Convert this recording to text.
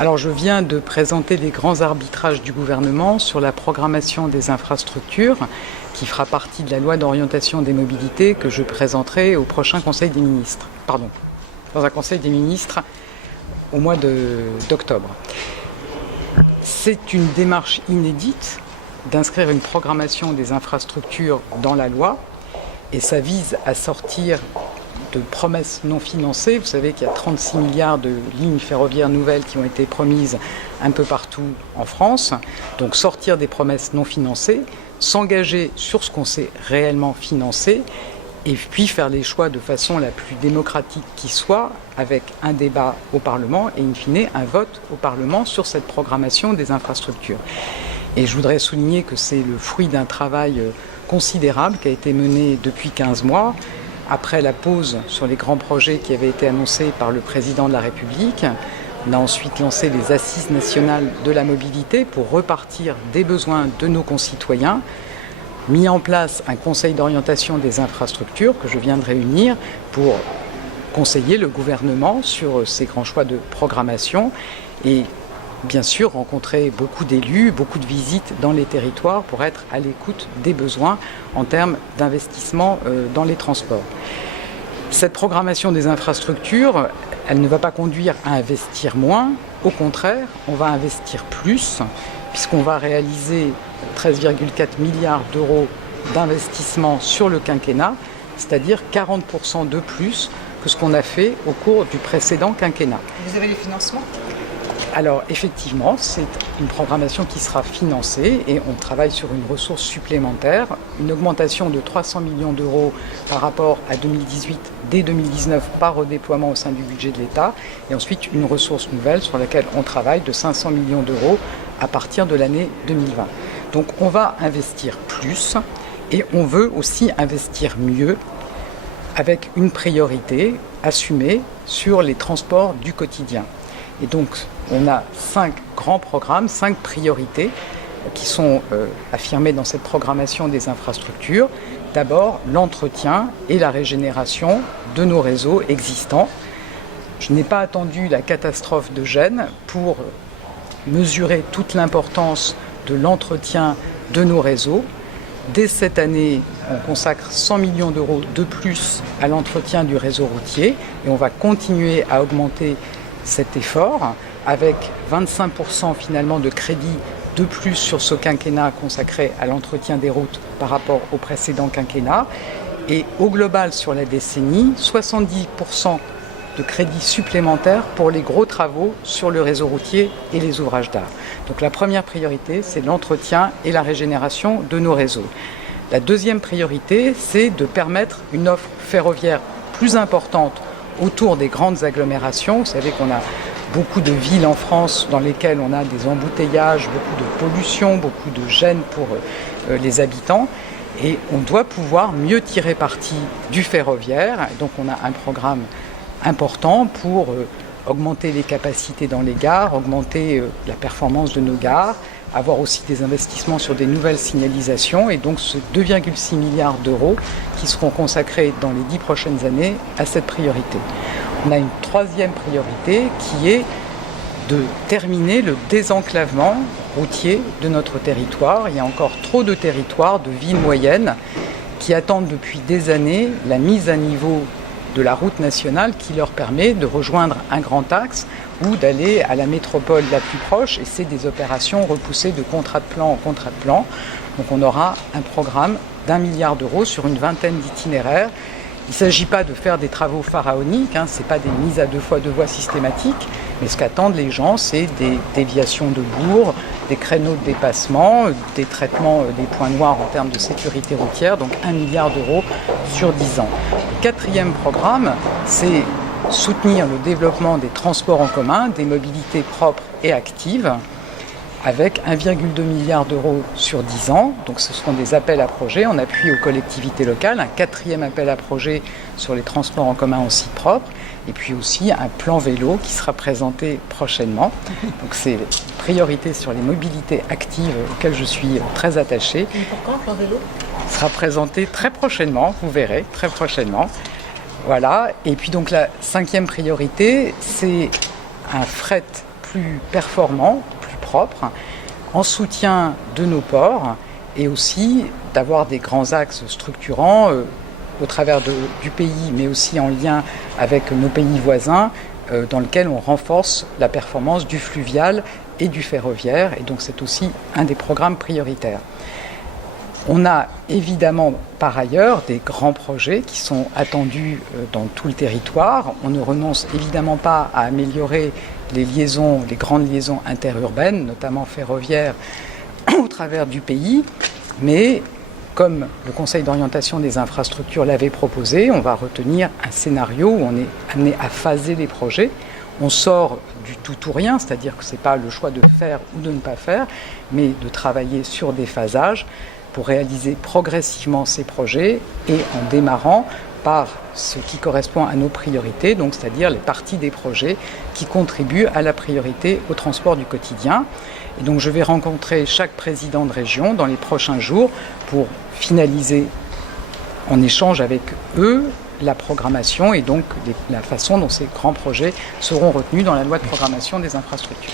Alors je viens de présenter les grands arbitrages du gouvernement sur la programmation des infrastructures qui fera partie de la loi d'orientation des mobilités que je présenterai au prochain Conseil des ministres. Dans un Conseil des ministres au mois d'octobre. C'est une démarche inédite d'inscrire une programmation des infrastructures dans la loi et ça vise à sortir de promesses non financées. Vous savez qu'il y a 36 milliards de lignes ferroviaires nouvelles qui ont été promises un peu partout en France. Donc sortir des promesses non financées, s'engager sur ce qu'on sait réellement financer et puis faire les choix de façon la plus démocratique qui soit, avec un débat au Parlement et in fine un vote au Parlement sur cette programmation des infrastructures. Et je voudrais souligner que c'est le fruit d'un travail considérable qui a été mené depuis 15 mois, après la pause sur les grands projets qui avaient été annoncés par le Président de la République. On a ensuite lancé les Assises nationales de la mobilité pour repartir des besoins de nos concitoyens, mis en place un conseil d'orientation des infrastructures que je viens de réunir pour conseiller le gouvernement sur ces grands choix de programmation et bien sûr rencontrer beaucoup d'élus, beaucoup de visites dans les territoires pour être à l'écoute des besoins en termes d'investissement dans les transports. Cette programmation des infrastructures, elle ne va pas conduire à investir moins, au contraire, on va investir plus puisqu'on va réaliser 13,4 milliards d'euros d'investissement sur le quinquennat, c'est-à-dire 40% de plus que ce qu'on a fait au cours du précédent quinquennat. Vous avez les financements ? Alors effectivement, c'est une programmation qui sera financée et on travaille sur une ressource supplémentaire, une augmentation de 300 millions d'euros par rapport à 2018 dès 2019 par redéploiement au sein du budget de l'État et ensuite une ressource nouvelle sur laquelle on travaille de 500 millions d'euros à partir de l'année 2020. Donc on va investir plus et on veut aussi investir mieux avec une priorité assumée sur les transports du quotidien. Et donc, on a 5 grands programmes, 5 priorités qui sont affirmées dans cette programmation des infrastructures. D'abord, l'entretien et la régénération de nos réseaux existants. Je n'ai pas attendu la catastrophe de Gênes pour mesurer toute l'importance de l'entretien de nos réseaux. Dès cette année, on consacre 100 millions d'euros de plus à l'entretien du réseau routier et on va continuer à augmenter cet effort avec 25% finalement de crédits de plus sur ce quinquennat consacré à l'entretien des routes par rapport au précédent quinquennat et au global sur la décennie 70% de crédits supplémentaires pour les gros travaux sur le réseau routier et les ouvrages d'art. Donc la première priorité, c'est l'entretien et la régénération de nos réseaux. La deuxième priorité, c'est de permettre une offre ferroviaire plus importante autour des grandes agglomérations. Vous savez qu'on a beaucoup de villes en France dans lesquelles on a des embouteillages, beaucoup de pollution, beaucoup de gêne pour les habitants. Et on doit pouvoir mieux tirer parti du ferroviaire. Donc on a un programme important pour augmenter les capacités dans les gares, augmenter la performance de nos gares, avoir aussi des investissements sur des nouvelles signalisations et donc ce 2,6 milliards d'euros qui seront consacrés dans les 10 prochaines années à cette priorité. On a une troisième priorité qui est de terminer le désenclavement routier de notre territoire. Il y a encore trop de territoires, de villes moyennes qui attendent depuis des années la mise à niveau de la route nationale qui leur permet de rejoindre un grand axe ou d'aller à la métropole la plus proche. Et c'est des opérations repoussées de contrat de plan en contrat de plan. Donc on aura un programme d'1 milliard d'euros sur une vingtaine d'itinéraires. Il ne s'agit pas de faire des travaux pharaoniques, ce n'est pas des mises à 2 fois 2 voies systématiques, mais ce qu'attendent les gens, c'est des déviations de bourgs, des créneaux de dépassement, des traitements des points noirs en termes de sécurité routière, donc 1 milliard d'euros sur 10 ans. Le quatrième programme, c'est soutenir le développement des transports en commun, des mobilités propres et actives, avec 1,2 milliard d'euros sur 10 ans. Donc ce seront des appels à projets en appui aux collectivités locales, un quatrième appel à projets sur les transports en commun en site propre, et puis aussi un plan vélo qui sera présenté prochainement. Donc c'est une priorité sur les mobilités actives auxquelles je suis très attachée. Et pour quand le plan vélo ? Il sera présenté très prochainement, vous verrez, très prochainement. Voilà, et puis donc la cinquième priorité, c'est un fret plus performant, plus propre, en soutien de nos ports et aussi d'avoir des grands axes structurants au travers du pays, mais aussi en lien avec nos pays voisins, dans lequel on renforce la performance du fluvial et du ferroviaire. Et donc c'est aussi un des programmes prioritaires. On a évidemment par ailleurs des grands projets qui sont attendus dans tout le territoire. On ne renonce évidemment pas à améliorer les grandes liaisons interurbaines, notamment ferroviaires, au travers du pays. Mais comme le Conseil d'orientation des infrastructures l'avait proposé, on va retenir un scénario où on est amené à phaser les projets. On sort du tout ou rien, c'est-à-dire que ce n'est pas le choix de faire ou de ne pas faire, mais de travailler sur des phasages pour réaliser progressivement ces projets et en démarrant par ce qui correspond à nos priorités, donc c'est-à-dire les parties des projets qui contribuent à la priorité au transport du quotidien. Et donc je vais rencontrer chaque président de région dans les prochains jours pour finaliser en échange avec eux la programmation et donc la façon dont ces grands projets seront retenus dans la loi de programmation des infrastructures.